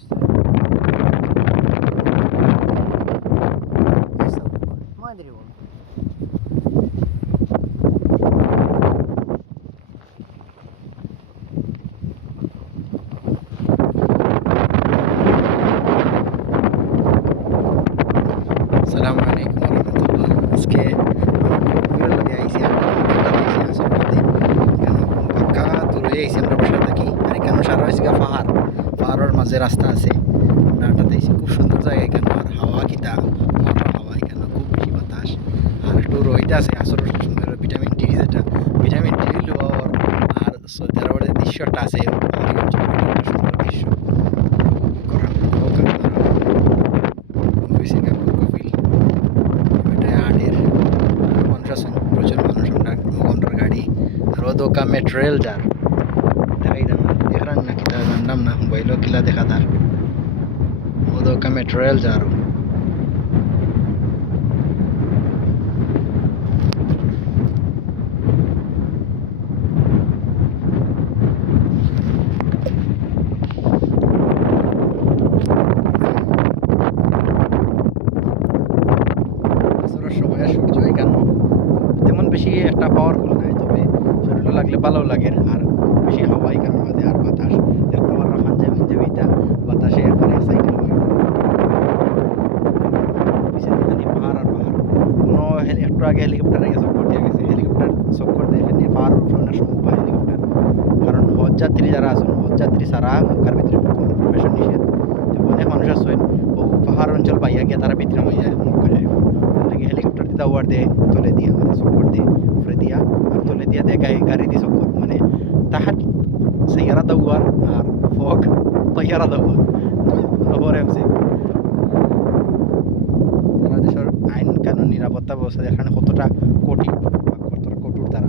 işte. Neyse, ما ادري والله. আসসালামু আলাইকুম রহমতুল্লাহ। আজকে বিরল লাগে আইসি আমরা আইসি আসলে কেন পাক্কা দূর হয়ে আইসি আমরা বসে থাকি আর কেন সারা হয়েছে পাহাড়ের মাঝে রাস্তা আছে আমরা আটাতে আইসি খুব সুন্দর জায়গা এখানে আর হাওয়া কিতা হাওয়া এখানে খুব বেশি বাতাস আর একটু রইতে আছে আসলে ভিটামিন ডি যেটা ভিটামিন ডি লওয়ার আর সৌদি দৃশ্যটা আছে সুন্দর দৃশ্য করার প্রচুর মানুষ আমরা গাড়ি আর ও দোকা মেট্রেল যার দেখাই দাম দেখলাম না কিতা জানলাম না মোবাইলও কিলা দেখা দার ও দোকা মেট্রেল যার সময় সূর্য এখানে তেমন বেশি একটা পাওয়ারফুল নাই তবে শরীরও লাগলে ভালো লাগে আর বেশি হাওয়া এখানে মাঝে আর বাতাস দেখতে পারা খান যাবেন যে এইটা বাতাসে একবারে সাইকেল হয় খালি পাহাড় আর পাহাড় কোনো একটু আগে হেলিকপ্টার আগে চক্কর দিয়ে গেছে হেলিকপ্টার চক্কর দিয়ে এখানে পাহাড় উঠানোর সম্ভব হয় হেলিকপ্টার কারণ হজ যাত্রী যারা আছেন হজ যাত্রী ছাড়া মুখার ভিতরে প্রবেশ নিষেধ অনেক মানুষ আছেন ও পাহাড় অঞ্চল পাইয়া গিয়ে তারা ভিতরে হয়ে যায় মুখ করে হেলিকপ্টার দিয়ে দাওয়ার দিয়ে তুলে দিয়া মানে চক্কর দিয়ে উপরে দিয়া আর তুলে দিয়া দিয়ে গাড়ি দিয়ে চক্কর মানে তাহার সাইয়ারা দাওয়ার আর ফক তৈয়ারা দাওয়ার খবর এমছে তারা দেশের আইন কানুন নিরাপত্তা ব্যবস্থা এখানে কতটা কঠিন বা কতটা কঠোর তারা